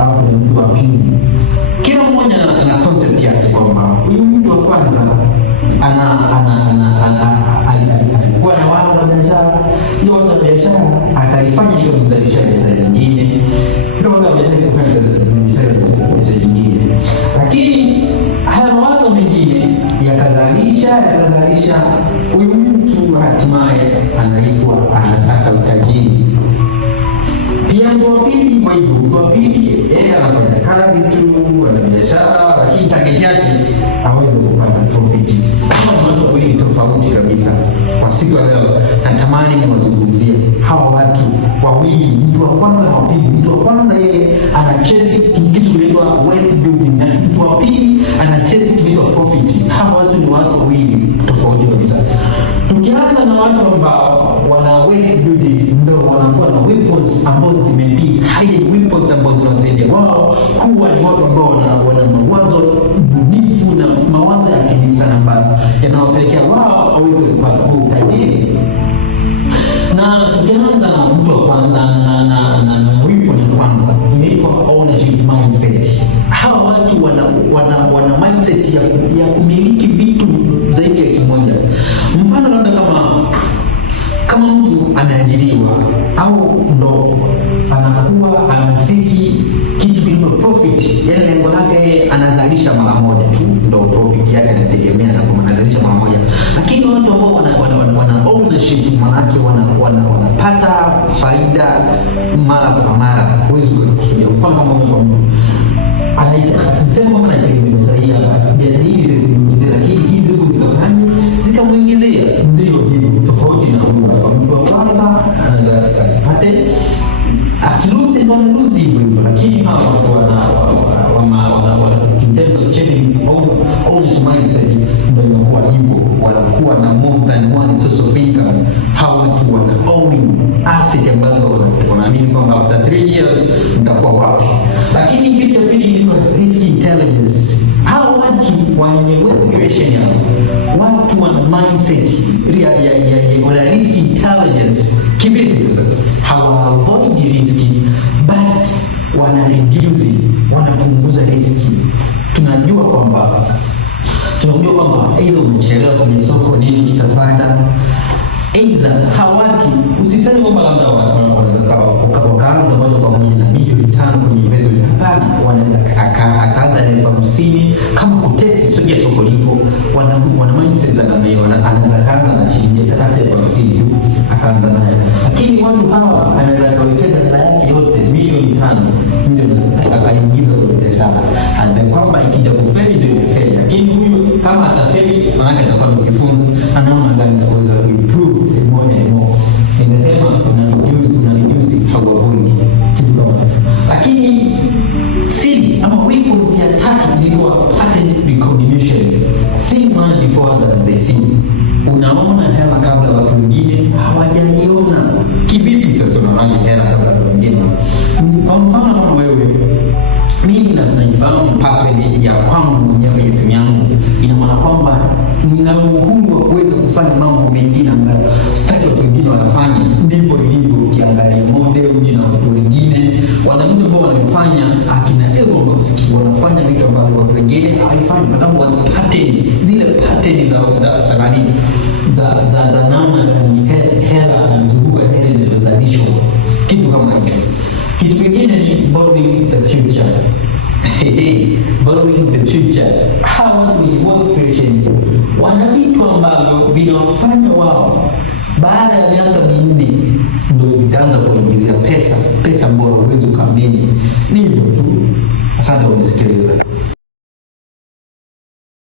au kuna mtu wa pili. Kila mmoja ana concept yake kwamba huyu mtu wa kwanza alikuwa na wazo la biashara, hiyo wazo la biashara akalifanya hiyo mzalisha biashara nyingine, ndio wazo la biashara kufanya biashara nyingine, lakini haya mawazo mengine yakazalisha huyu mtu hatimaye anaitwa anasaka utajiri. Pia mtu wa pili kwa hivyo, mtu wa pili yeye anafanya kazi tu, ana biashara, lakini target yake aweze kupata profit. Kama watu wawili tofauti kabisa. Kwa siku ya leo natamani niwazungumzie hawa watu wawili, mtu wa kwanza na wa pili. Mtu wa kwanza yeye ana chase kitu kinaitwa wealth building, na mtu wa pili ana chase kitu kinaitwa profit. Hawa watu ni watu wawili tofauti kabisa. Tukianza na watu ambao wana wealth building, ndio wanakuwa na weapons ambazo zimepiga high weapons ambazo zinawasaidia wao kuwa ni watu ambao wana mawazo bunifu na mawazo ya kidini sana ambayo yanawapelekea wao waweze kupata utajiri. Na tukianza na mtu wa kwanza na weapon ya kwanza inaitwa ownership mindset. Hawa watu wana mindset ya kumiliki vitu zaidi ya kimoja. Mfano labda kama mtu anaajiriwa au ndo anakuwa anasiki kitu kinaitwa profit, yani lengo lake anazalisha mara moja tu, ndo profit yake inategemea na kama anazalisha mara moja. Lakini watu ambao wana ownership, manake wanapata faida mara kwa mara, huwezi kusudia. Mfano kama mtu anasema kama anategemea biashara hii zisimulizie, lakini hizi zikamuingizia, ndio hiyo tofauti na mtu wa kwanza anaweza asipate akilusi ndo amelusi hivyo, lakini hawa watu wana in terms of chasing ownership mindset ndio inakuwa hivyo, wanakuwa na more than one source of income. Hawa watu wana owning asset ambazo wanaamini kwamba after 3 years nitakuwa wapi. Lakini kitu cha pili ni risk intelligence. Hawa watu wenye wealth creation yao, watu wana mindset wana risk intelligence. Kivipi sasa? Hawa avoid riski, but wanapunguza riski. Tunajua kwamba aidha umechelewa kwenye soko, nini kitafanya. Aidha hawa watu usiseme kwamba labda wakaanza moja kwa moja na milioni 5 kwenye investment. Hapana, akaanza na 50 kama kutesti sio soko lipo. Wana mindset za namna hiyo, anaweza kaanza na shilingi 50 akaanza nayo. Lakini watu hawa anaweza kawekeza hela yake yote milioni 5 ndio akaingiza kwenye biashara, and kwamba ikija kufeli ndio imefeli. Lakini huyu kama atafeli, maana atakuwa kujifunza, anaona gani anaweza kuimprove more and more. Nimesema na reduce hauavoid kitu kama hicho. Lakini si ama weapons ya tatu ni kwa pattern recognition. See man before others they see. Unaona hela kabla watu wengine hawajaiona. Kivipi sasa unaona hela kabla watu wengine? Kwa mfano kama wewe, mimi naifahamu password ya kwangu mwenyewe ya simu yangu, ina maana kwamba nina uhuru wa kuweza kufanya mambo mengine ambayo sitaki watu wengine wanafanya. Ndivyo ilivyo ukiangalia model na watu wengine wananchi ambao wanafanya akina Elon Musk wanafanya vitu ambavyo watu wengine hawafanyi, kwa sababu wana zile pattern za namna hela anazunguka hela inazalishwa, kitu kama hicho. Kitu kingine ni borrowing the future. Borrowing the future. Hawa ni wealth creation. Wana vitu ambavyo vinawafanya wao baada ya miaka 4 ndio vitaanza kuingizia pesa ambayo huwezi kuamini. Ni hivyo tu. Asante kwa kusikiliza.